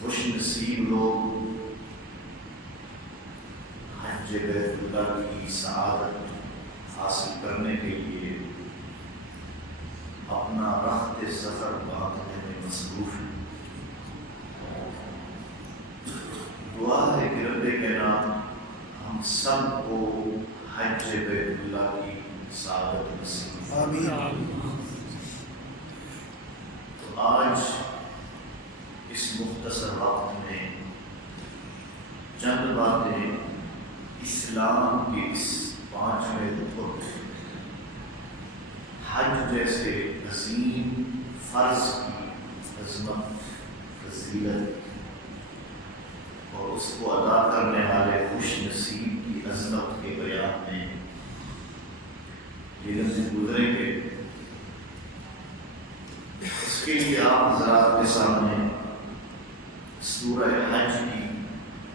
خوش نصیب لوگ حج بیت اللہ کی سعادت حاصل کرنے کے لیے اپنا رخت سفر باندھنے میں مصروف ہیں۔ دعا ہے کہ رب کائنات ہم سب کو حج بیت اللہ کی سعادت نصیب آمین۔ تو آج اس مختصر وقت میں چند باتیں اسلام کے اس 5ویں رکن حج جیسے عظیم فرض کی عظمت، فضیلت اور اس کو ادا کرنے والے خوش نصیب کی عظمت کے بیان میں یہ لفظ گزریں گے۔ اس کے لیے آپ حضرات کے سامنے سورہ حج کی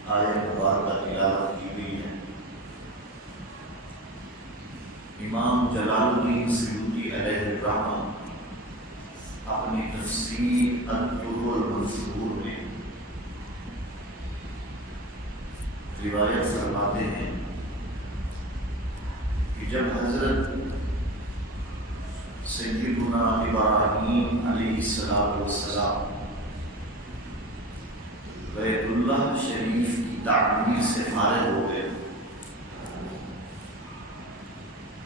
آیت مبارکہ تلاوت کی گئی ہے۔ امام جلال الدین سیوطی علیہ الرحمہ اپنی تفسیر الدر المنثور میں روایت فرماتے ہیں کہ جب حضرت سیدنا ابراہیم علیہ السلام بیت اللہ شریف کی تعمیر سے فارغ ہو گئے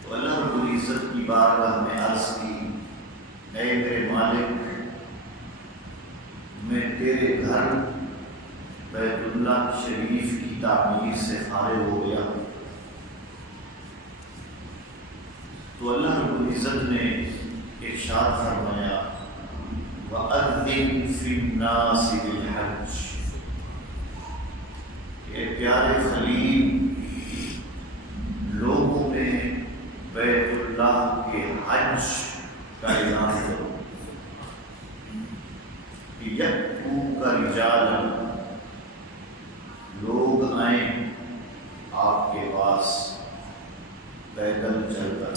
تو اللہ رب العزت کی بارگاہ میں عرض کی، اے میرے مالک، میں تیرے گھر بیت اللہ شریف کی تعمیر سے فارغ ہو گیا۔ تو اللہ رب العزت نے ارشاد فرمایا، وَأَذِّن فِي النَّاسِ بِالْحَجِّ، اے پیارے خلیل، لوگوں میں بیت اللہ کے حج کا اعلان کرو، یَأْتُوکَ رِجَالًا، لوگ آئیں آپ کے پاس پیدل چل کر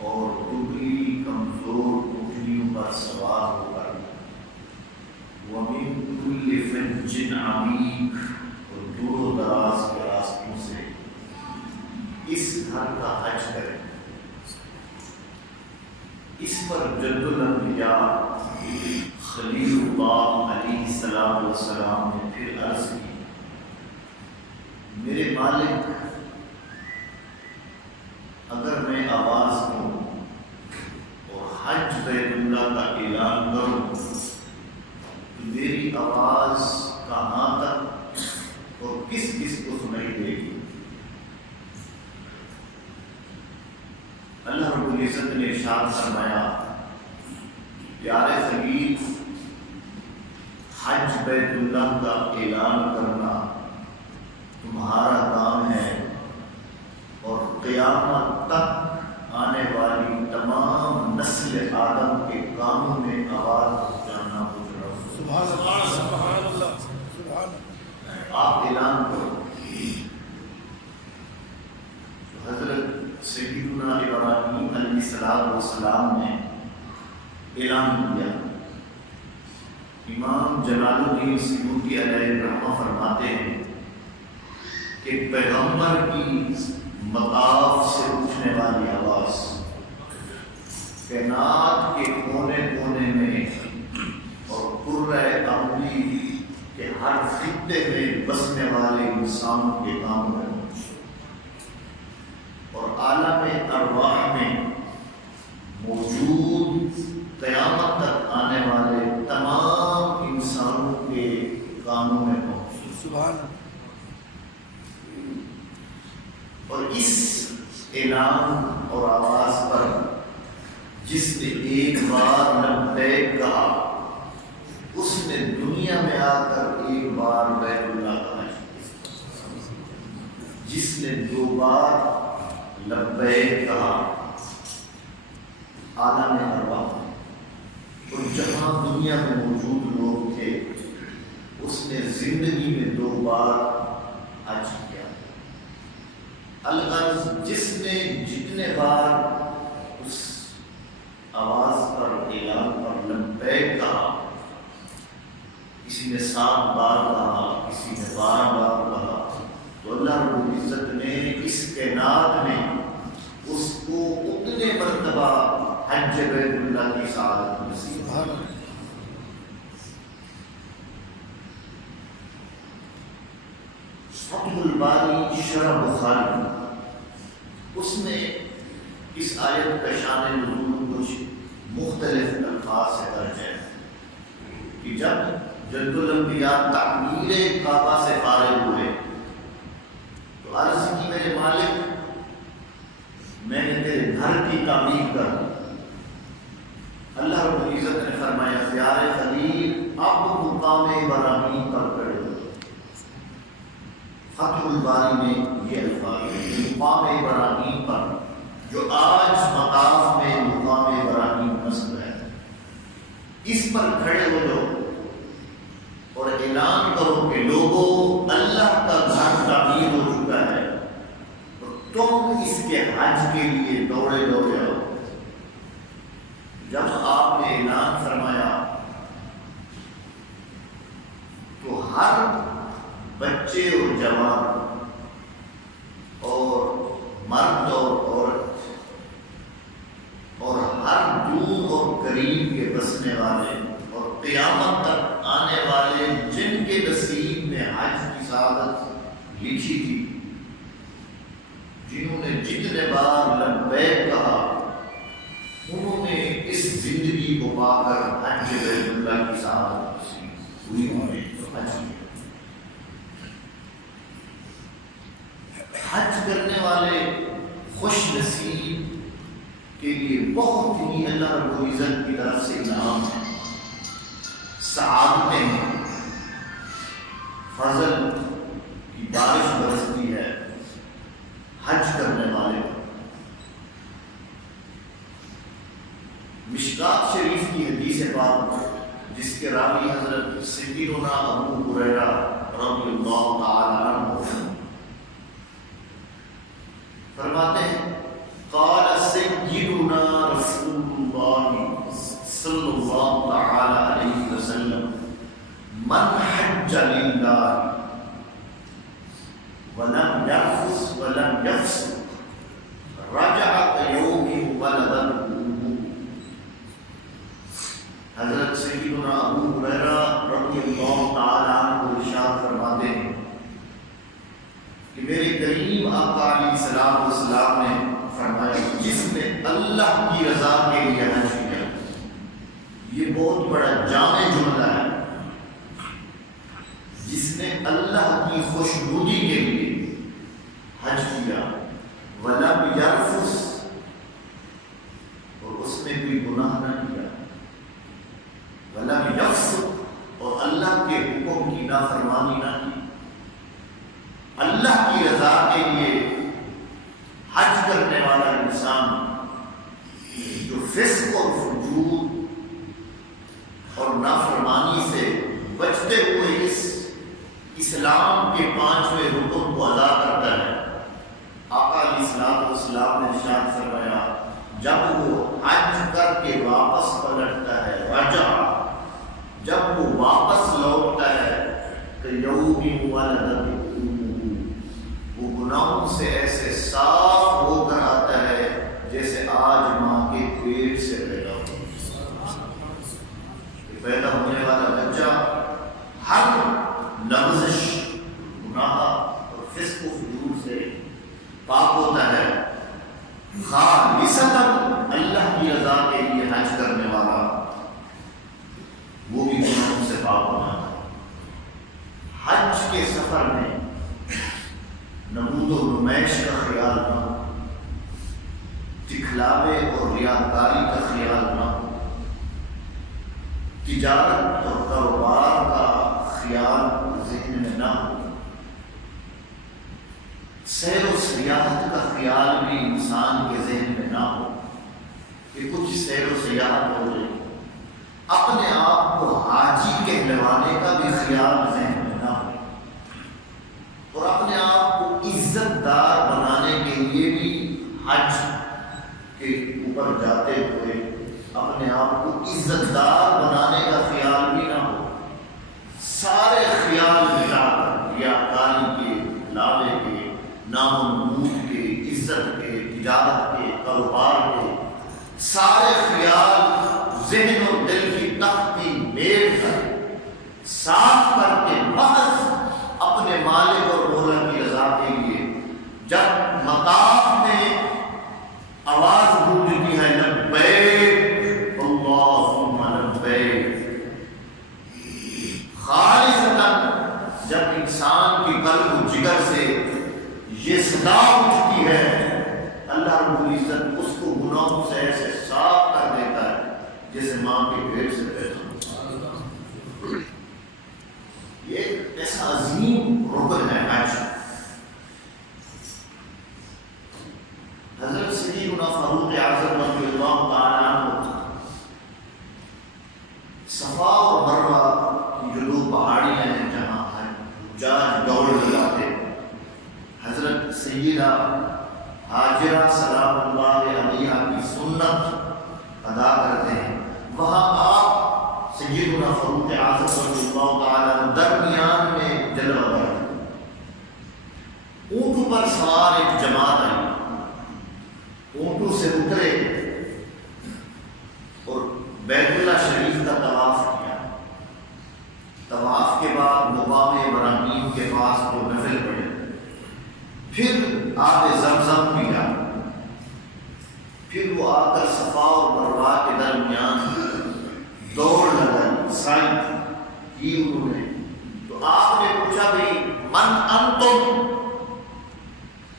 اور دبلی کمزور اونٹنیوں پر سوار ہو کر، وَمِن كُلِّ فَجٍّ عَمِيقٍ، اور دور و دراز کے راستوں سے اس گھر کا حج کریں۔ اس پر جد الانبیاء خلیل اللہ علیہ السلام نے پھر عرض کی، میرے مالک، اگر میں آواز دوں اور حج بیت اللہ کا اعلان کروں تو میری آواز کہاں تک اور کس کس کو سنائی دے گی؟ اللہ رب العزت نے ارشاد فرمایا، پیارے خلیل، حج بیت اللہ کا اعلان کرنا تمہارا کام ہے، اور قیامت تک آنے والی تمام نسل آدم کے کاموں میں آواز پہنچانا سبحان اللہ، آپ اعلان کرو۔ حضرت سیدنا ابراہیم علیہ السلام نے اعلان کیا۔ امام جلال الدین سیوطی علیہ الرحمہ فرماتے ہیں کہ پیغمبر کی مطاف سے اٹھنے والی آواز کائنات کے کونے کونے میں اور قرۂ عملی کے ہر خطے میں بسنے والے انسانوں کے کام میں اور عالم ارواح میں موجود قیامت تک آنے والے تمام انسانوں کے کانوں میں پہنچی۔ سبحان اللہ۔ اور اس اعلان اور آواز پر جس نے ایک بار لبیک کہا، اس نے دنیا میں آ کر ایک بار بیت اللہ کا حج کیا۔ جس نے 2 بار لبیک کہا عالم ارواح، اور جہاں دنیا میں موجود لوگ تھے اس نے زندگی میں 2 بار حج کیا۔ الغرض جس نے جتنے بار اس آواز پر اعلان پر لبیک کہا کسی نے 7 بار کہا، کسی نے 12 بار کہا، تو اللہ رب العزت نے اس کائنات میں اس کو اتنے مرتبہ حج بیت اللہ کی سعادت نصیب ہے۔ فتح الباری شرح بخاری، اس میں اس آیت کا شان نزول کچھ مختلف الفاظ سے درج ہے کہ جب جد الانبیاء تعمیر کعبہ سے فارغ ہوئے تو عرض کی میرے مالک میں نے تیرے گھر کی تعمیر کر دی۔ اللہ رب العزت نے فرمایا پیارے خلیل اب مقام ابراہیم پر کھڑے ہو۔ فتح الباری میں یہ الفاظ مقام ابراہیم پر، جو آج مطاف میں مقام ابراہیم نصب ہے، اس پر کھڑے ہو جاؤ اور اعلان کرو کہ لوگوں اللہ کا گھر تعمیر ہو چکا ہے اور تم اس کے حج کے لیے دوڑے آؤ۔ جب آپ نے اعلان فرمایا تو ہر بچے اور جوان اور مرد اور عورت اور ہر دور اور قریب کے بسنے والے اور قیامت تک آنے والے جن کے نصیب میں حج کی سعادت لکھی تھی، جنہوں نے جتنے بار لبیک کہا، انہوں نے اس زندگی کو پا کر حج بیت اللہ کی سعادت ہوئی ہوئی حج کی۔ حج کرنے والے خوش نصیب کے لیے بہت ہی اللہ رب العزت کی طرف سے انعام ہے، سعادتیں ہیں، فضل کی بارش برستی ہے حج کرنے والے۔ مشکات شریف کی حدیث پاک جس کے راوی حضرت سیدنا ابو ہریرہ رضی اللہ تعالی عنہ فرماتے ہیں قال سیدنا رسول اللہ صلی اللہ تعالی علیہ وسلم من حج للہ ولم يرفث ولم يفسق رجع كيوم ولدته۔ حضرت سیدنا ابو ہریرہ رضی اللہ تعالی عنہ ارشاد فرماتے ہیں کہ میرے کریم آقا علیہ الصلوۃ والسلام نے فرمایا جس نے اللہ کی رضا کے لیے حج کیا، یہ بہت بڑا جامع جملہ ہے، جس نے اللہ کی خوشنودی کے لیے حج کیا، ولم یرفث اور اس نے کوئی گناہ نہ کیا، ولم یفسق اور اللہ کے حکم کی نافرمانی نہ کی، اللہ کی رضا کے لیے حج کرنے والا انسان جو فسق اور فجور اور نافرمانی سے بچتے ہوئے اس اسلام کے 5ویں رکن کو ادا کرتا ہے، آقا علیہ الصلوۃ والسلام نے ارشاد فرمایا جب وہ حج کر کے واپس پلٹتا ہے، رجع جب وہ واپس لوٹتا ہے کہ یوم ولدته، وہ گناہوں سے ایسے صاف ہو کر آتا ہے جیسے آج ماں کے پیٹ سے پیدا ہو۔ پیدا ہونے والا بچہ ہر لغزش، گناہ اور فسق و فجور سے پاک ہوتا ہے، خالصتاً اللہ کی رضا کے لیے حج کرنے والا وہ بھی گناہوں سے پاک ہونا ہے۔ حج کے سفر میں نمود و نمائش کا خیال نہ ہو، دکھلاوے اور ریاکاری کا خیال نہ ہو، تجارت اور کاروبار کا خیال ذہن میں نہ ہو، سیر و سیاحت کا خیال بھی انسان کے ذہن میں نہ ہو کہ کچھ سیر و سیاحت ہو جائے، اپنے آپ کو حاجی کہلوانے کا بھی خیال ذہن میں نہ ہو، اور اپنے آپ کو عزت دار بنانے کے لیے بھی حج کے اوپر جاتے ہوئے اپنے آپ کو عزت دار بنانے کا خیال بھی نہ ہو، سارے خیال ملا کر ریاکاری کے، لاوے کے، نام و نمود کے، عزت کے، تجارت کے، کاروبار کے سارے خیال ذہن اور دل کی تختی میل کر صاف کر کے محض اپنے مالک اور مولا کی رضا کے لیے جب مطاف میں آواز گونجتی ہے لبیک اللہم لبیک، خالصتاً جب انسان کی قلب و جگر سے یہ صدا اٹھتی ہے، اللہ رب العزت اس کو گناہوں سے ایسے صاف کر دیتا ہے جیسے ماں کے پیٹ سے پیدا۔ یہ ایک ایسا عظیم رکن ہے حج۔ حضرت سیدنا فاروق اعظم رضی اللہ تعالیٰ عنہ صفا اور مروہ کی جو دو پہاڑیاں ہیں جہاں حجاج دوڑ لگاتے، حضرت سیدہ حاجرہ سلام اللہ علیہ کی سنت ادا کرتے ہیں، وہاں آپ سیدنا فاروق اعظم رضی اللہ تعالیٰ درمیان میں جلوہ کرتے، اونٹوں پر سوار ایک جماعت آئی، اونٹوں سے اترے اور بیت اللہ شریف کا طواف کیا، طواف کے بعد مقام ابراہیم کے پاس جو نفل پڑے، پھر آب زمزم پیا، پھر وہ آ کر صفا اور مروہ کے درمیان دوڑ لگائی، سعی کی انہوں نے۔ تو آپ نے پوچھا بھئی من انتم،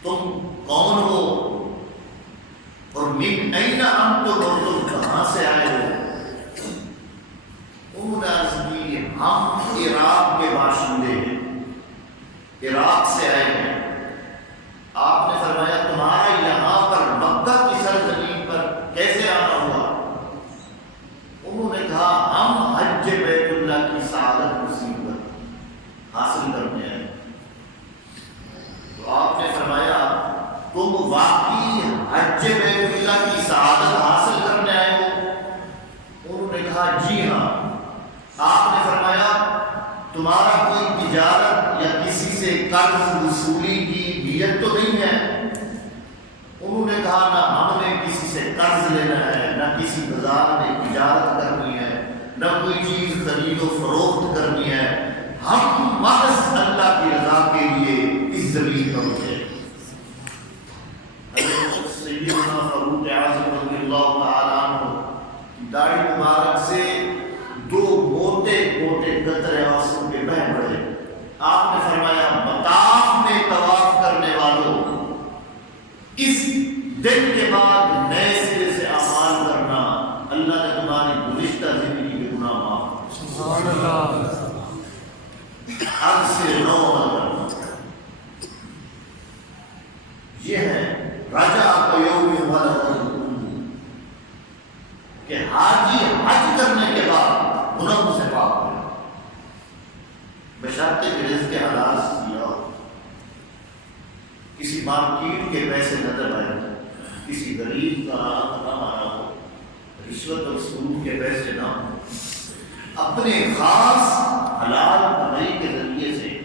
تم کون ہو اور من این انتم، اور تم کہاں سے آئے ہو؟ انہوں نے عرض کی ہم عراق کے باشندے ہیں، عراق سے آئے ہیں۔ آپ نے فرمایا تمہارا یہاں پر مکہ کی سرزمین پر کیسے آنا ہوا؟ انہوں نے کہا ہم حج بیت اللہ کی سعادت مصیبت حاصل کرنے آئے۔ تو آپ نے فرمایا تم واقعی حج بیت اللہ کی سعادت حاصل کرنے آئے ہو؟ انہوں نے کہا جی ہاں۔ آپ نے فرمایا تمہارا کوئی تجارت یا کسی سے قرض وصولی کی نیت تو نہیں ہے؟ انہوں نے کہا نہ ہم نے کسی سے قرض لینا ہے، نہ کسی بازار میں تجارت کرنی ہے، نہ کوئی چیز خرید و فروخت کرنی ہے، ہم محض اللہ کی رضا کے لیے اس زمین پر اٹھے۔ حضرت سیدنا فاروق اعظم رضی اللہ تعالیٰ عنہ داڑھی مبارک سے دو موٹے موٹے قطرے آنسو کے بہہ پڑے۔ آپ نے فرمایا مطاف میں طواف کرنے والوں، اس دن کے بعد نئے سرے سے اعمال کرنا، اللہ نے تمہاری گزشتہ زندگی کے گناہ معاف، سبحان اللہ، اب سے نو کرنا۔ یہ ہے رجا قیوم ولد کہ حاجی حج کرنے کے بعد گناہوں سے پاک ہو، بشرطے کہ رزق حلال دیا ہو، کسی مارکیٹ کے پیسے نہ دبائے، کسی غریب کا ہاتھ نہ مارا ہو، رشوت اور سود کے پیسے نہ ہو، اپنے خاص حلال کمائی کے ذریعے سے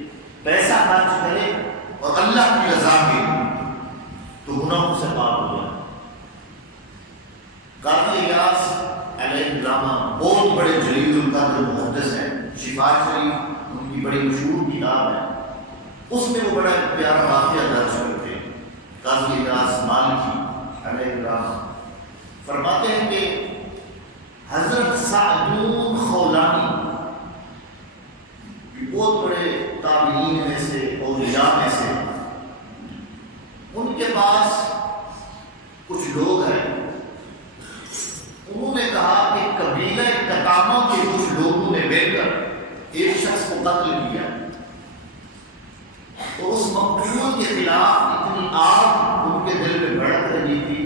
پیسہ خرچ کرے اور اللہ کی رضا کے لیے، تو گناہوں سے پاک ہو جائے۔ قاضی ایاز علیہ السلام بہت بڑے جلیل القدر محدث ہیں، شفا شریف ان کی بڑی مشہور کتاب ہے، اس میں وہ بڑا پیارا واقعہ درج کرتے ہیں۔ قاضی ایاز مالکی علیہ السلام فرماتے ہیں کہ حضرت سعدون خولانی بہت بڑے تابعین میں سے، اولیاء میں سے، ان کے پاس کچھ لوگ ہیں، انہوں نے کہا کہ قبیلہ کتامہ کے کچھ لوگوں نے مل کر ایک شخص کو قتل کیا، اور اس مقتول کے خلاف اتنی آگ ان کے دل میں بھڑک رہی تھی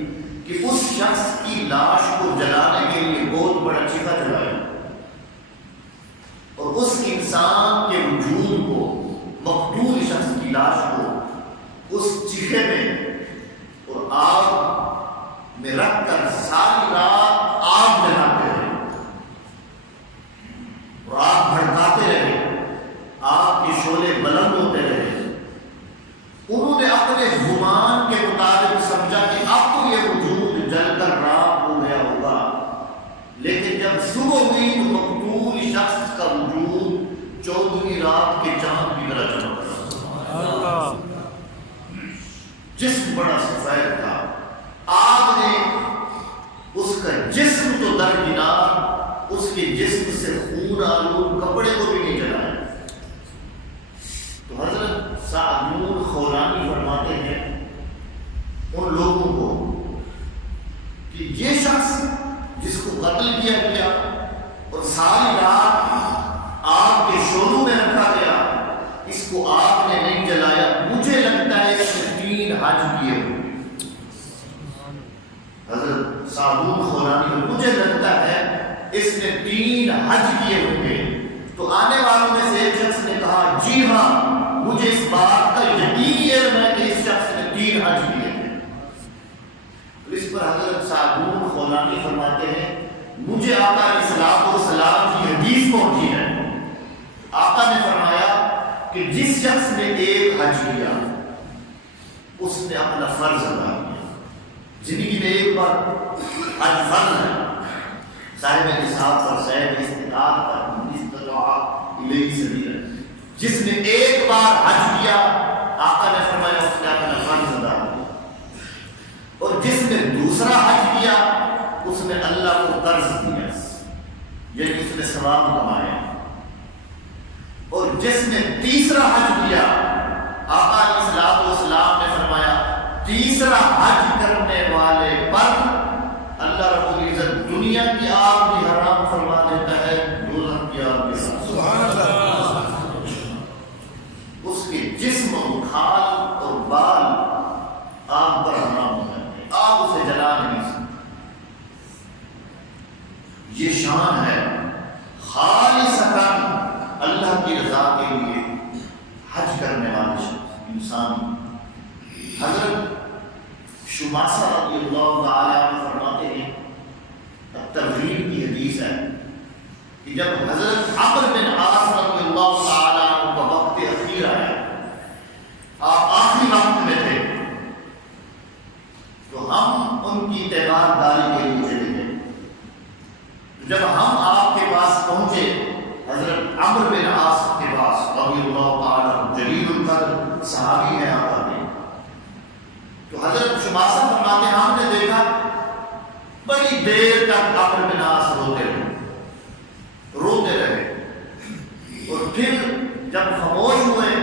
کہ اس شخص کی لاش کو جلانے کے لیے بہت بڑا چیخا چلایا، اور اس انسان کے وجود کو، مقتول شخص کی لاش کو اس چیخے میں اور آگ میں رکھ کر ساری رات آگ جلاتے رہے اور آگ بھڑکاتے رہے، جسم بڑا سفید تھا، آگ نے اس کا جسم تو درکنار، اس کے جسم سے خون آلود کپڑے کو بھی نہیں جلایا۔ تو حضرت سعد نور خولانی فرماتے ہیں ان لوگوں کو کہ یہ شخص جس کو قتل کیا گیا اور ساری رات آگ کے شعلوں میں رکھا گیا، اس کو آگ نے نہیں جلایا، مجھے لگتا ہے اس نے 3 حج کیے ہوئے۔ حضرت سعد نور خولانی، مجھے لگتا ہے اس نے 3 حج کیے ہوئے۔ تو آنے والوں میں سے ایک شخص نے کہا جی ہاں، مجھے اس بات کا یقین ہے کہ اس شخص نے 3 حج کیے ہیں۔ تو اس پر حضرت سعد نور خولانی فرماتے ہیں مجھے آقا علیہ الصلوۃ والسلام کی حدیث پہنچی ہے، آقا نے فرمایا کہ جس شخص نے 1 حج کیا اس نے اپنا فرض ادا کیا۔ زندگی میں ایک بار حج فرض ہے، صاحب نصاب پر، صاحب استطاعت پر، استطاع الیہ سبیلا، جس نے 1 بار حج کیا آقا نے فرمایا اس نے اپنا فرض ادا کیا، اور جس نے دوسرا حج کیا اس نے اللہ کو قرض دیا، یعنی اس نے ثواب کمایا، اور جس نے تیسرا حج کیا آقا علیہ الصلوۃ والسلام نے فرمایا تیسرا حج کرنے والے پر اللہ رب العزت دنیا کی آگ بھی حرام فرما دیتا ہے، دوزخ کی آگ بھی حرام۔ سبحان اللہ۔ اس کے جسم و کھال اور بال آگ پر حرام ہو جاتے ہیں، آگ اسے جلا نہیں سکتی۔ یہ شان ہے خالصتاً اللہ کی رضا کے لیے حج کرنے والے شخص انسان۔ حضرت شماسہ رضی اللہ تعالیٰ عنہ فرماتے ہیں، ترغیب کی حدیث ہے کہ جب حضرت عمرو بن عاص رضی اللہ تعالیٰ عنہ کا وقت اخیر آیا، آپ آخری وقت میں تھے، تو ہم ان کی تیمار داری کے لیے چلے گئے۔ جب ہم آپ کے پاس پہنچے، حضرت عمرو بن عاص کے پاس رضی اللہ تعالیٰ جلیل القدر صحابی ہیں آپ کے، تو حضرت شماسہ فرماتے ہیں ہم نے دیکھا بڑی دیر تک عمرو بن عاص روتے رہے، اور پھر جب خاموش ہوئے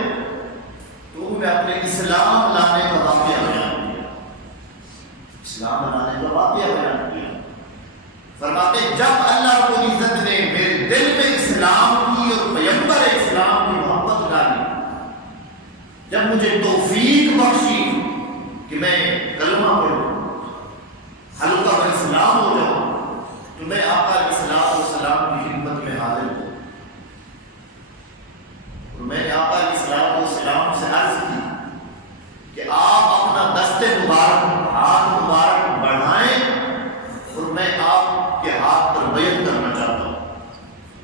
تو انہوں نے اپنے اسلام لانے کا واقعہ بیان کیا، اسلام لانے کا واقعہ بیان کیا۔ فرماتے جب اللہ رب العزت نے میرے دل میں اسلام کی اور پیغمبر اسلام کی محبت ڈالی، جب مجھے توفیق بخشی کہ میں کلمہ پڑھوں، حلقہ میں اسلام ہو جاؤں، تو میں آقا علیہ الصلوۃ والسلام کی خدمت میں حاضر ہوں، اور میں نے آقا علیہ الصلوۃ والسلام سے عرض کی کہ آپ اپنا دست مبارک، ہاتھ مبارک بڑھائیں، اور میں آپ کے ہاتھ پر بیعت کرنا چاہتا ہوں،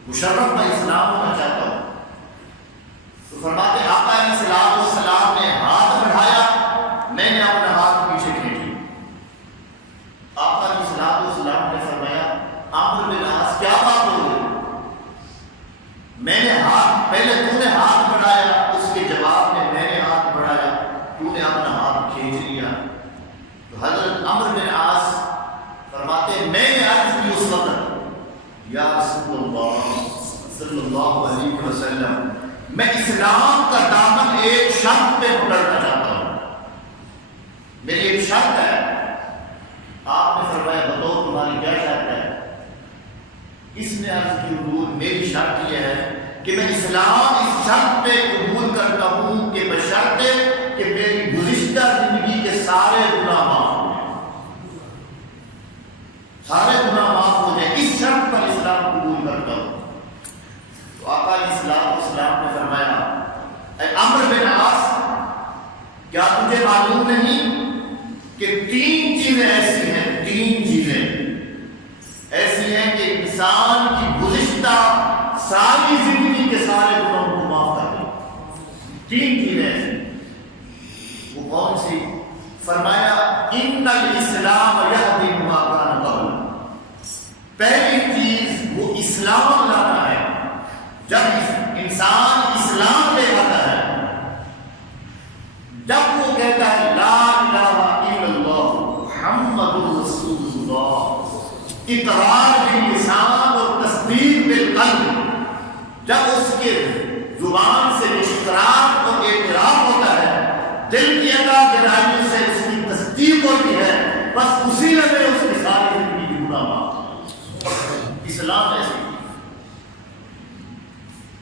مشرف میں اسلام ہونا چاہتا ہوں۔ تو فرماتے آقا علیہ الصلوۃ والسلام نے ہاتھ بڑھایا، میں نے اپنا ہاتھ پیچھے کھینچ لیا۔ آقا علیہ الصلوۃ والسلام نے فرمایا عمرو بن عاص کیا بات ہو گئی؟ میں نے ہاتھ، پہلے تو نے ہاتھ بڑھایا، اس کے جواب میں نے ہاتھ بڑھایا، تو نے اپنا ہاتھ کھینچ لیا۔ تو حضرت عمرو بن عاص فرماتے ہیں میں نے عرض کی اس وقت یا رسول اللہ صلی اللہ علیہ وسلم، میں اسلام کا دامن ایک شرط پہ پکڑنا چاہتا ہوں، میری ایک شرط ہے۔ آپ نے فرمایا بتاؤ تمہاری کیا شرط ہے؟ اس نے عرض کی حضور میری شرط یہ ہے کہ میں اسلام اس شرط پہ قبول کرتا ہوں کہ بشرطے کہ میری گزشتہ زندگی کے سارے گناہ معاف ہو جائیں، سارے گناہ معاف ہو جائیں، اس شرط پر اسلام قبول کرتا ہوں۔ تو آقا علیہ الصلوۃ والسلام نے فرمایا اے عمرو بن عاص، کیا تجھے معلوم نہیں کہ 3 چیزیں ایسی ہیں، 3 چیزیں ایسی ہیں کہ انسان کی گزشتہ ساری زندگی کے سارے گناہوں کو معاف کر دیں؟ 3 چیزیں ایسی، وہ کون سی؟ فرمایا ان الاسلام یہدی ما کان قبل، پہلی چیز وہ اسلام لانا ہے۔ جب انسان اسلام لے آتا ہے، جب وہ کہتا ہے لا الہ محمد رسول اللہ، اقرار باللسان اور تصدیق بالقلب، جب اس کے زبان سے اقرار اور اعتراف ہوتا ہے، دل کی ادا گہرائی سے اس کی تصدیق ہوتی ہے، بس اسی میں اس کی ساری زندگی کی گناہ معاف۔ اسلام ایسی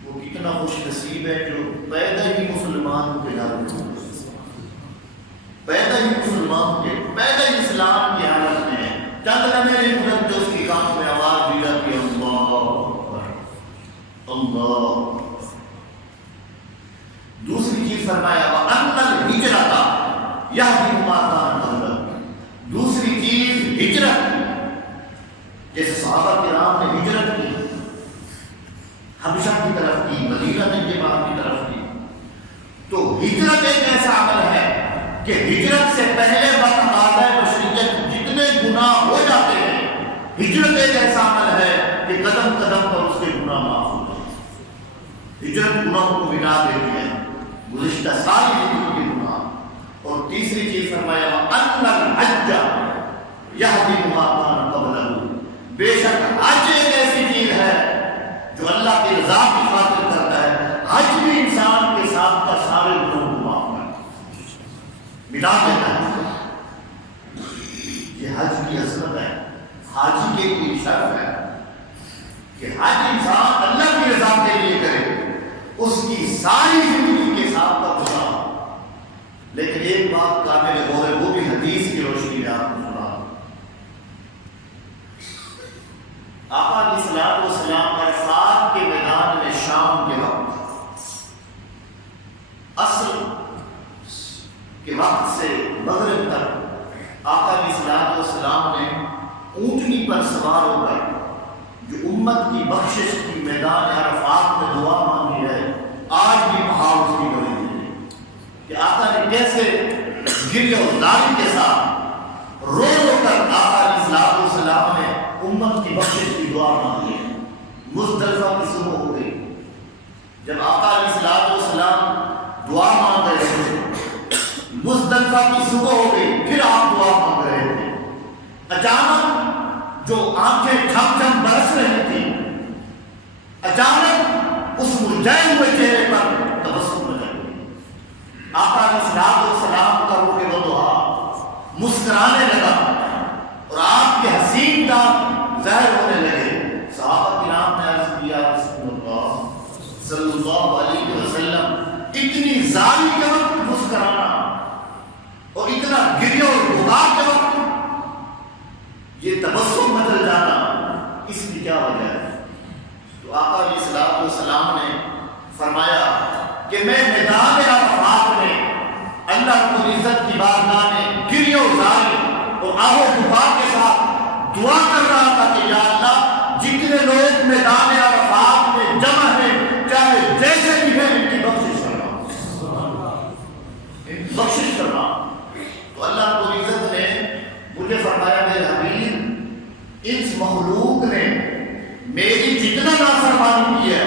وہ کتنا خوش نصیب ہے جو پیدا ہی مسلمان کے گھر میں، پیدا ہی مسلمان کے، پیدا ہی اسلام کی حالت میں ہے، چند لمحے گزر جو اس کی کان میں آواز دی جاتی ہے اللہ اکبر اللہ۔ دوسری چیز فرمایا وَأَنَّ الْهِجْرَةَ يَهْدِمُ مَا كَانَ قَبْلَهُ، دوسری چیز ہجرت، جیسے صحابہ کرام نے ہجرت کی، حبشہ کی طرف کی، مدینہ طیبہ کی طرف کی، تو ہجرت ایک ایسا عمل ہے کہ ہجرت سے پہلے بتقاضۂ بشریت جتنے گناہ ہو جاتے ہیں، ہجرت ایک ایسا عمل ہے کہ قدم قدم پر اس کے گناہ معاف ہوتے ہیں۔ ہجرت گناہوں کو مٹا دیتی ہے، گزشتہ ساری زندگی کے گناہ۔ اور تیسری چیز فرمایا وَأَنَّ الْحَجَّ يَهْدِمُ مَا كَانَ قَبْلَهُ، بے شک حج ایک ایسی چیز ہے جو اللہ کی رضا کی خاطر کرتا ہے، حج بھی انسان کے ساتھ کا سارے گناہوں کو معاف کرتا ہے، مٹا دیتا ہے۔ یہ حج کی عظمت ہے، حاجی کے لیے شرف ہے کہ حج انسان اللہ کی رضا کے لیے کرے، اس کی ساری زندگی کے ساتھ کا گناہ۔ لیکن ایک بات قابل غور ہے، وہ بھی حدیث کی روشنی میں آپ کو سنا۔ آقا علیہ الصلوۃ والسلام عرفات کے میدان میں شام کے وقت، عصر کے وقت سے مغرب تک آقا علیہ الصلوۃ والسلام نے اونٹنی پر سوار ہو کر جو امت کی بخشش کی میدان عرفات میں دعا مانگی ہے، آج بھی بہار اس کی بڑی ہے کہ آقا نے کیسے گریہ و زاری کے ساتھ رو رو کر آقا علیہ الصلوۃ والسلام نے امت کی بخشش کی دعا مانگی ہے۔ مزدلفہ کی صبح ہو گئی، جب آقا علیہ الصلوۃ والسلام دعا مانگ رہے تھے، مزدلفہ کی صبح ہو گئی، پھر آپ دعا مانگ رہے تھے، اچانک جو آنکھیں جھم جھم برس رہی تھی، اچانک اس مرجھائے ہوئے چہرے پر تبسم نظر آئی۔ آقا علیہ الصلوۃ والسلام کا روح و دعا مسکرانے لگا اور آپ کے حسین دانت ظاہر ہونے لگے۔ صحابہ کرام نے عرض کیا رسول اللہ صلی اللہ علیہ وسلم، اتنی زاری کے وقت مسکرانا اور اتنا گریہ اور بکا کے وقت یہ تبسم بدل جانا، اس کی کیا وجہ ہے؟ تو آقا علیہ الصلوۃ والسلام نے فرمایا کہ میں میدان عرفات میں اللہ رب العزت کی بارگاہ میں گریہ و زاری اور آہ و بکا کے ساتھ دعا کر رہا تھا کہ یا اللہ جتنے لوگ میدان عرفات میں جمع ہیں، چاہے جیسے بھی ہیں، ان کی بخشش کرنا، بخشش کرنا۔ تو اللہ رب العزت نے مجھے فرمایا میرے حبیب، اس مخلوق نے میری جتنا نافرمانی کی ہے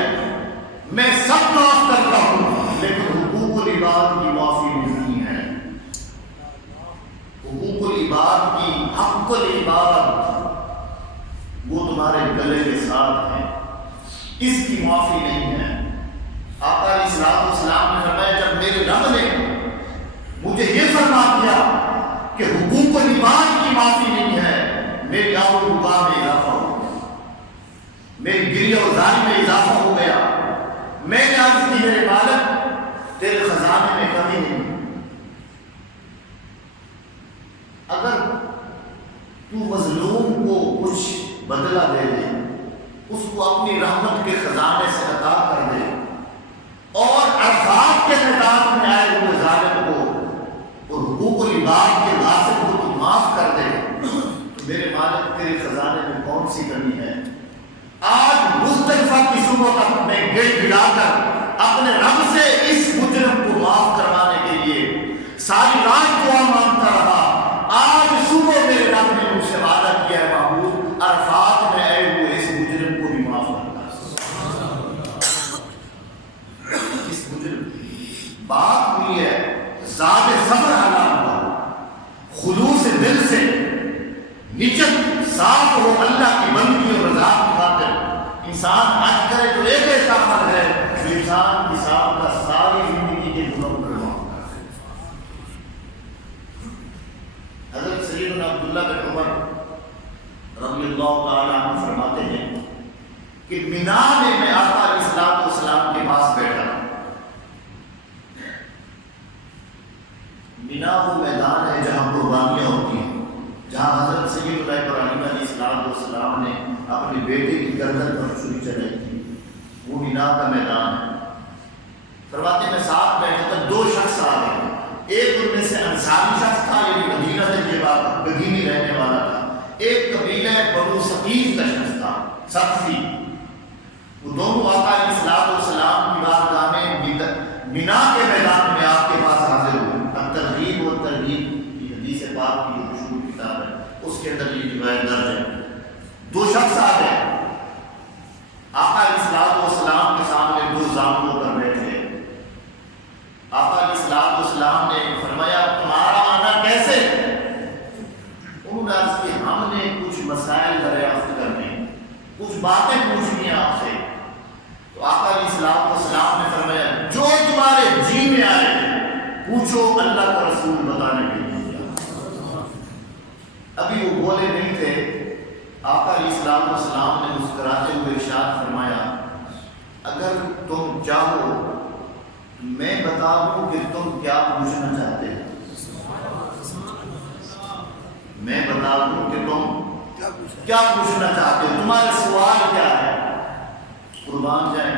میں سب معاف کرتا ہوں، لیکن حقوق العباد کی معافی نہیں ہے۔ حقوق العباد کی، حق العباد وہ تمہارے گلے کے ساتھ ہے، اس کی معافی نہیں ہے۔ آقا علیہ الصلوۃ والسلام نے فرمایا جب میرے رب نے مجھے یہ فرما دیا کہ حقوق العباد کی معافی نہیں ہے، میری آہ و بکا میں اضافہ ہو گیا، میری گریہ و زاری میں اضافہ ہو گیا۔ میں نے عرض کی میرے مالک تیرے خزانے میں کمی نہیں، اگر تو مظلوم کو کچھ بدلہ دے دے، اس کو اپنی رحمت کے خزانے سے عطا کر دے، اور عرفات کے میدان میں آئے ہوئے ظالم کو اور حقوق العباد کے غاصب کو تو معاف کر دے، تو میرے مالک تیرے خزانے میں کون سی کمی ہے؟ آج مزدلفہ کی صبح تک میں گڑ گڑا کر اپنے رب سے اس مجرم کو معاف کروانے کے لیے ساری رات دعا مانگتا رہا۔ آج صبح میرے رب نے مجھ سے وعدہ کیا ہے محبوب، عرفات میں آئے ہوئے اس مجرم کو بھی معاف کرنا۔ اس مجرم بات ہوئی ہے ذات صبر علا اللہ، خلوص دل سے نیت صاف ہو اللہ کی بندگی اور رضا کی خاطر، انسان حج کرے تو ایک ایسا عمل ہے جو انسان انسان کا ساری زندگی کے گناہوں کو معاف کرتا ہے۔ حضرت سیدنا عبداللہ بن عمر رضی اللہ تعالیٰ عنہ فرماتے ہیں کہ مینا میں میں آقا علیہ الصلوۃ والسلام کے پاس بیٹھا۔ مینا وہ میدان ہے جہاں قربانیاں ہوتی ہیں، جہاں حضرت سیدنا ابراہیم علیہ الصلوۃ والسلام نے اپنے بیٹے کی گردن پر چھری چلائی تھی، وہ مینا کا میدان ہے۔ فرماتے میں ساتھ بیٹھا تھا، دو شخص آ گئے، ایک ان میں سے انصاری شخص تھا، یعنی مدینہ کے بعد مدینے رہنے والا تھا، ایک قبیلہ بنو ثقیف کا شخص تھا، ثقفی۔ وہ دونوں آقا علیہ الصلوۃ والسلام کی بارگاہ میں مینا کے میدان میں آپ کے پاس حاضر ہوئے۔ ترغیب و ترغیب کی حدیث پاک کی جو مشہور کتاب ہے اس کے اندر یہ روایت درج ہے۔ دو شخص آ گئے، آقا علیہ الصلوۃ والسلام کے سامنے دو زانوں پر بیٹھے۔ آقا علیہ الصلوۃ والسلام نے فرمایا تمہارا آنا کیسے؟ انہوں نے عرض کہ ہم نے کچھ مسائل دریافت کرنے، کچھ باتیں پوچھنی ہیں آپ سے۔ تو آقا علیہ الصلوۃ والسلام نے فرمایا جو تمہارے جی میں آئے پوچھو، اللہ کا رسول بتانے کے لیے۔ ابھی وہ بولے نہیں تھے، آقا علیہ الصلوۃ والسلام نے مسکراتے ہوئے ارشاد فرمایا اگر تم چاہو میں بتا دوں کہ تم کیا پوچھنا چاہتے ہو، میں بتا دوں کہ تم کیا پوچھنا چاہتے ہو، تمہارا سوال کیا ہے۔ قربان جائیں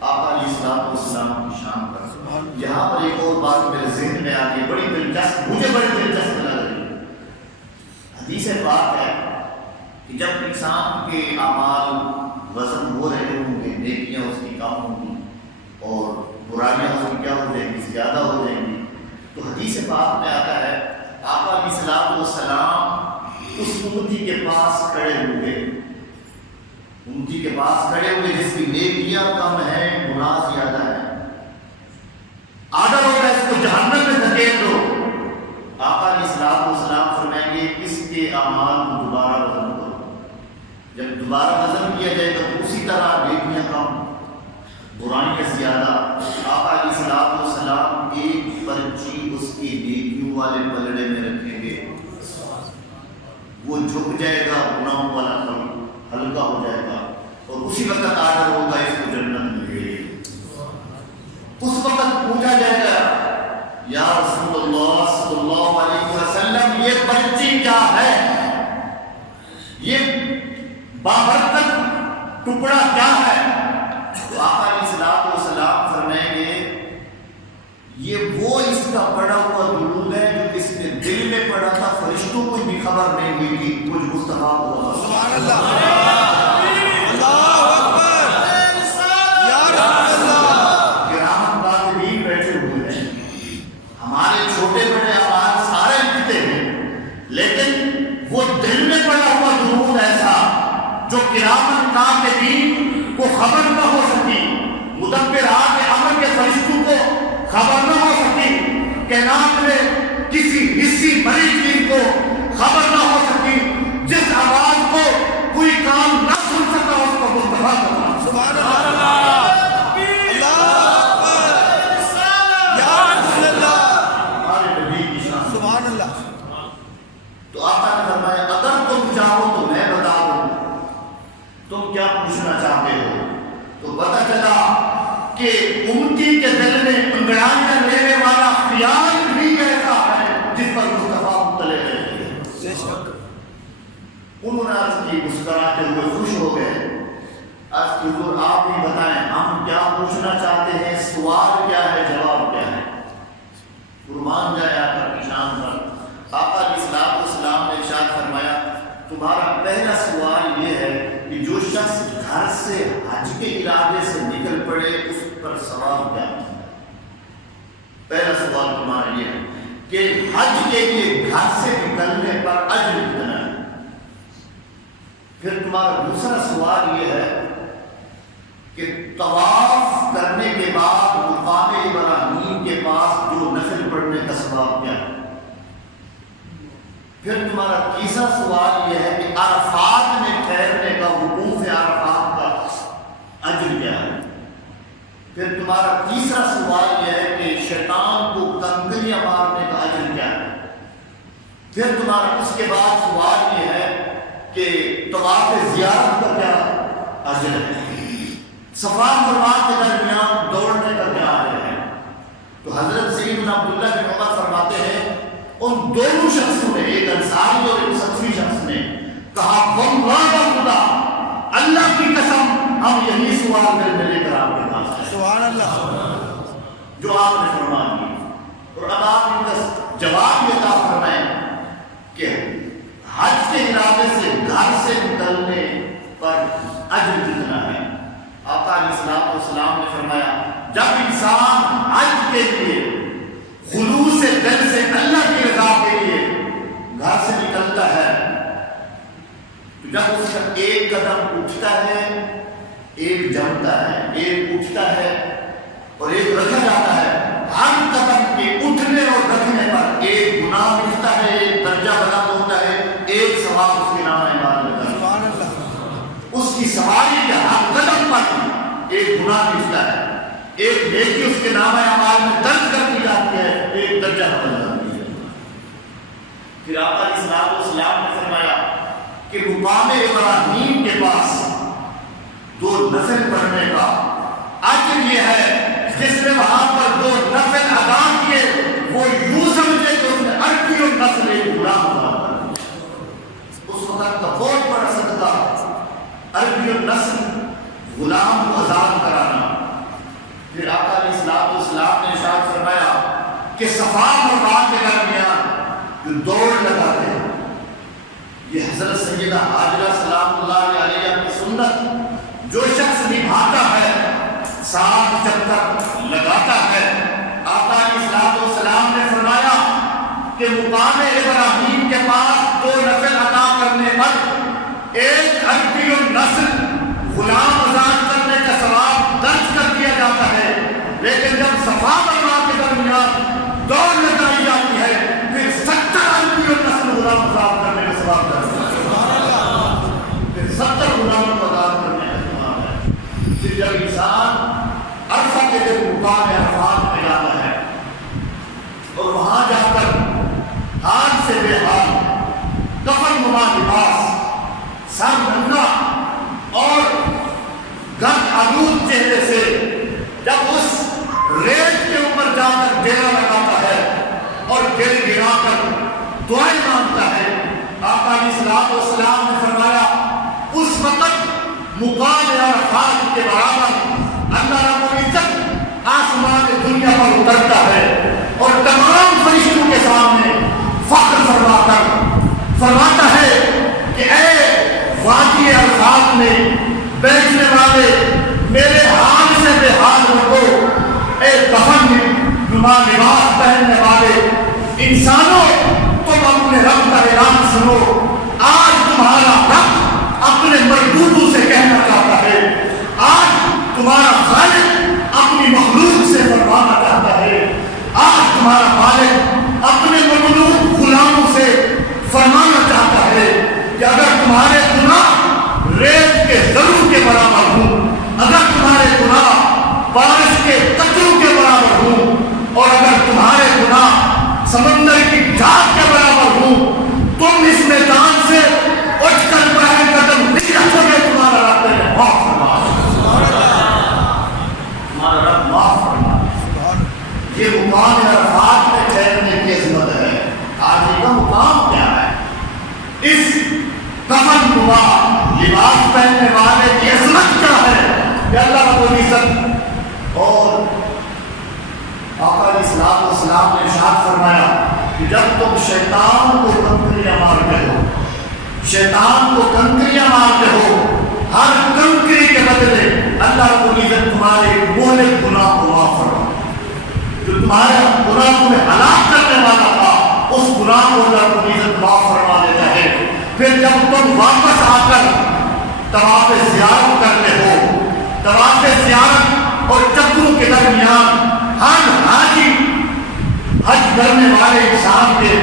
آقا علیہ الصلوۃ والسلام کی شان پر۔ یہاں پر ایک اور بات میرے ذہن میں آ گئی، بڑی دلچسپ، مجھے بڑی دلچسپ لگ رہی ہے۔ حدیث پاک ہے کہ جب انسان کے اعمال وزن ہو رہے ہوں گے، نیکیاں اس کی کم ہوں گی اور برائیاں اس کی کیا ہو جائیں گی، زیادہ ہو جائیں گی، تو حدیث پاک میں آتا ہے آقا علیہ الصلوۃ والسلام اس امتی کے پاس کھڑے ہوئے، امتی کے پاس کھڑے ہوئے جس کی نیکیاں کم ہیں، گناہ زیادہ ہے، آڈر ہوگا اس کو جہنم میں دھکیل دو۔ آقا علیہ الصلوۃ والسلام فرمائیں گے اس کے اعمال کو دوبارہ وزن کرو، جب دوبارہ وزن کیا جائے گا تو اسی طرح نیکیاں کم برائیاں زیادہ۔ آقا علیہ الصلوۃ والسلام ایک پرچی اس کی نیکیوں والے پلڑے میں رکھیں گے، وہ جھک جائے گا، گناہوں والا ہلکا ہو جائے گا، اور اسی وقت آڈر ہوگا اس کو جنت مل گئی۔ اس وقت پوچھا جائے گا یا رسول اللہ صلی اللہ علیہ وسلم یہ پرچی کیا ہے، یہ بابرکت ٹکڑا کیا ہے؟ تو آقا علیہ الصلوۃ والسلام فرمائیں گے یہ وہ اس کا پڑا ہوا درود ہے جو اس نے دل میں پڑھا تھا، فرشتوں کو بھی خبر نہیں ہوئی تھی، کچھ مصطفیٰ ہوا۔ سبحان اللہ، اللہ اکبر، یا رسول اللہ۔ کرام کاتبین بیٹھے ہوئے ہیں، ہمارے چھوٹے بڑے اعمال سارے لکھتے ہیں، لیکن وہ دل میں پڑا ہوا درود ایسا جو کرام کاتبین کو خبر نہ ہو سکی، مدبرات امر کے فرشتوں کو خبر نہ ہو سکی، کائنات میں کسی حصی بڑی چیز کو خبر نہ ہو سکی، جس آواز کو کوئی کام نہ سن سکا اس کو مصطفیٰ کا۔ سبحان اللہ، اللہ اکبر، یا رسول اللہ، ہمارے نبی کی شان، سبحان اللہ۔ تو آقا نے فرمایا اگر تم چاہو تو میں بتا دوں تم کیا پوچھنا چاہتے ہو۔ تو پتہ چلا کہ امتی کے دل میں انگڑائیاں لینے والا خیال بھی ایسا ہے جس پر مصطفیٰ مطلع ہے۔ بے شک انہوں نے عرض کی، مسکراتے ہوئے خوش ہو گئے، عرض کی حضور آپ بھی بتائیں ہم کیا پوچھنا چاہتے ہیں، سوال کیا ہے، جواب کیا ہے۔ قربان جائے آقا کی شان پر۔ آقا علیہ الصلوۃ والسلام نے ارشاد فرمایا تمہارا پہلا سوال یہ ہے کہ جو شخص گھر سے حج کے ارادے سے نکل پڑے اس پر ثواب کیا ہے۔ پہلا سوال تمہارا یہ ہے کہ حج کے لیے گھر سے نکلنے پر اجر کتنا ہے۔ پھر تمہارا دوسرا سوال یہ ہے کہ طواف کرنے کے بعد مقام ابراہیم کے پاس جو نفل پڑھنے کا ثواب کیا ہے۔ پھر تمہارا تیسرا سوال یہ ہے کہ عرفات میں ٹھہرنے کا، وقوف عرفات کا اجر کیا ہے؟ پھر تمہارا تیسرا سوال یہ ہے کہ شیطان کو کنکریاں مارنے کا اجر کیا ہے؟ پھر تمہارا اس کے بعد سوال یہ ہے کہ طواف زیارت کا کیا اجر ہے؟ صفا مروا کے درمیان دوڑنے کا کیا اجر ہے؟ تو حضرت سید بن عبداللہ بن عمر فرماتے ہیں ان دونوں شخصوں نے، ایک انصاری اور ایک صدفی شخص نے کہا واللہ خدا، اللہ کی قسم ہم یہی سوال دل میں لے کر آپ کے پاس ہیں، سبحان اللہ، جو آپ نے فرما دی۔ اور اب آپ ان کا جواب یہ عطا فرمائیں کہ حج کے ارادے سے گھر سے نکلنے پر اجر کتنا ہے؟ آقا علیہ السلام نے فرمایا جب انسان حج کے لیے خلوص دل سے اللہ کی رضا کے لیے گھر سے نکلتا ہے تو جب اس کا ایک قدم اٹھتا ہے ایک جمتا ہے، ایک اٹھتا ہے اور ایک رکھا جاتا ہے، ہر قدم کے اٹھنے اور رکھنے پر ایک گناہ ملتا ہے، ایک درجہ بلند ہوتا ہے، ایک ثواب اس کے نام اعمال میں درج ہوتا ہے۔ اس کی سواری کے ہر قدم پر ایک گناہ ملتا ہے، ایک نیکی اس کے نام اعمال میں درج کر دی جاتی ہے، ایک درجہ بدل جاتی ہے۔ پھر آقا علیہ السلام نے فرمایا کہ مقام ابراہیم کے پاس 2 نفل پڑھنے کا اجر یہ ہے جس نے وہاں پر 2 نفل ادا کیے، وہ یوں سمجھے کہ اس نے عربی اور نسل ایک غلام ادا کر دیا۔ اس وقت کا بہت بڑا صدقہ عربی اور نسل غلام کو آزاد کرانا۔ پھر آقا علیہ السلام نے ارشاد فرمایا کہ صفا اور مروا کے درمیان جو دوڑ لگاتے ہیں، یہ حضرت سیدہ حاجرہ سلام اللہ علیہ کی سنت، جو شخص نبھاتا ہے 7 چکر لگاتا ہے، آقا علیہ السلام نے فرمایا کہ مقام ابراہیم کے پاس 2 نفل ادا کرنے پر ایک عربی النسل غلام آزاد کرنے کا ثواب درج کر دیا جاتا ہے، لیکن جب صفا مروا کے درمیان دوڑ لگائی جاتی ہے پھر 70 عربی النسل غلام آزاد کرنے کا ثواب درج ہوتا ہے، پھر 70 غلام کو آزاد کرنے کا ثواب ہے۔ پھر جب انسان عرفہ کے دن مقام عرفات میں جاتا ہے اور وہاں جا کر حال سے بے حال، کفن نما لباس، سر ننگا اور گند آلود چہرے سے جب اس ریت کے اوپر جا کر ڈیرا لگاتا ہے اور گر گرا کر دعائیں مانگتا ہے، آقا علیہ السلام نے فرمایا اس وقت مقام عرفات کے برابر اللہ رب العزت آسمان دنیا پر اترتا ہے اور تمام فرشتوں کے سامنے فخر فرماتا ہے کہ اے وادی عرفات میں بیٹھنے والے میرے حال سے بے حال رکھو، اے کفن نما لباس پہننے والے انسانوں تم اپنے رب کا اعلان سنو، آج تمہارا رب اپنے مربوطوں سے کہنا چاہتا ہے، آج تمہارا خالق اپنی مخلوق سے فرمانا چاہتا ہے، آج تمہارا مالک اپنے مملوک غلاموں سے فرمانا چاہتا ہے کہ اگر تمہارے گناہ ریت کے ذروں کے برابر ہوں، اگر تمہارے گناہ بارش کے قطروں کے برابر ہوں، اور اگر تمہارے گناہ سمندر کی جھاگ کے برابر ہوں، تم اس میدان سے اٹھ کر پہلے قدم نہیں رکھو گے، تمہارا رب تمہیں معاف فرما دے، تمہارا رب معاف فرما دے۔ یہ مقام عرفات میں ٹھہرنے کی عظمت ہے۔ آج کا مقام کیا ہے؟ اس کفن نما لباس پہننے والے کی عظمت کیا ہے کہ اللہ رب العزت اور آقا علیہ السلام نے ارشاد فرمایا کہ جب تم شیطان کو کنکریاں مارتے ہو، شیطان کو کنکریاں مارتے ہو، ہر کنکری کے بدلے اللہ رب العزت تمہارے مہلک گناہ کو معاف فرما، جو تمہارا گناہ تمہیں ہلاک کرنے والا تھا اس گناہ کو اللہ رب العزت معاف فرما دیتا ہے۔ پھر جب تم واپس آ کر طواف زیارت کرتے ہو، طواف زیارت اور چکروں کے درمیان ہر حاجی حج کرنے والے انسان کے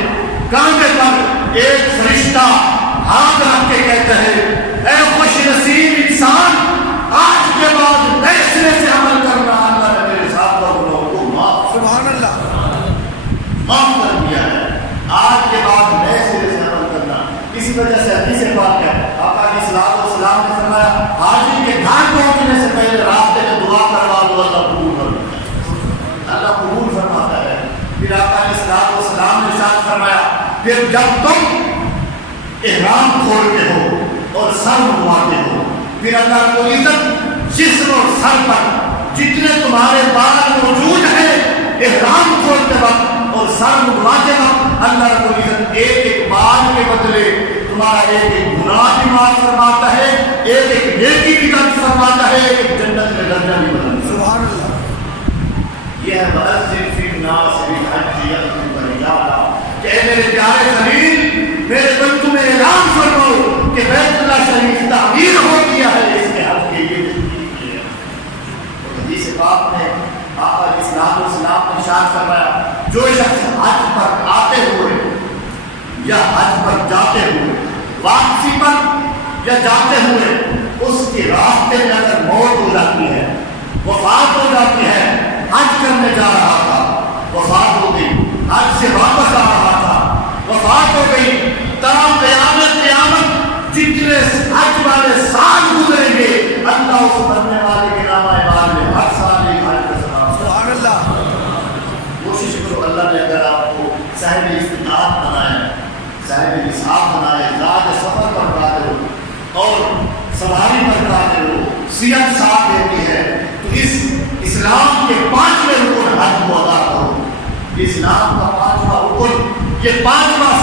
کاندھے پر ایک فرشتہ ہاتھ رکھ کے کہتا ہے اے خوش نصیب انسان، آج کے بعد نئے سرے سے عمل کرنا۔ اللہ نے میرے ساتھ گناہوں کو معاف سبحان اللہ کر دیا ہے، آج کے بعد نئے سرے سے عمل کرنا۔ اسی وجہ سے حدیث پاک ہے، آقا علیہ الصلوۃ والسلام نے فرمایا حاجی کے گھر پہنچنے سے پہلے راستے میں دعا کروا دو، اللہ قبول فرماتا ہے، اللہ قبول فرماتا ہے۔ پھر آقا علیہ الصلوۃ والسلام نے ارشاد فرمایا پھر جب تم احرام کھولتے ہو اور سر منڈواتے ہو، پھر اللہ کو عزت جسم اور سر پر جتنے تمہارے بال موجود ہیں احرام کھولتے وقت اور سر منڈواتے وقت، اللہ کو عزت ایک ایک بال کے بدلے تمہارا ایک ایک گناہ بھی معاف فرماتا ہے، ایک ایک نیکی بھی درج فرماتا ہے، ایک جنت میں درجہ بھی بدلتا ہے۔ سبحان اللہ یہ ہے وَأَذِّنْ فِي النَّاسِ بِالْحَجِّ يَأْتُوكَ رِجَالًا کہ اے میرے پیارے خلیل، میرے بندوں میں اعلان فرماؤ کہ بیت اللہ شریف تعمیر ہو گیا ہے، اس کے حج کے لیے تشریف لے آؤ۔ اور حدیث پاک میں آقا علیہ الصلوۃ والسلام نے ارشاد فرمایا جو شخص حج پر آتے ہوئے یا حج پر جاتے ہوئے، واپسی پر یا جاتے ہوئے اس کے راستے میں اگر موت ہو جاتی ہے، وفات ہو جاتی ہے، حج کرنے جا رہا تھا وفات ہو گئی، حج سے واپس آ رہا تھا وفات ہو گئی، تمام قیامت جتنے حج والے سال گزریں گے اللہ اس مرنے والے کے نام اعمال میں ہر سال ایک حج کا ثواب۔ سبحان اللہ کوشش کرو، اللہ نے اگر آپ کو صاحب استطاعت بنایا، صاحب نصاب بنائے، زاد سفر پر قادر ہو اور سواری پر قادر ہو، صحت ساتھ دیتی ہے تو اس اسلام کے 5ویں رکن حج کو ادا کرو۔ اسلام کا 5واں رکن، یہ 5واں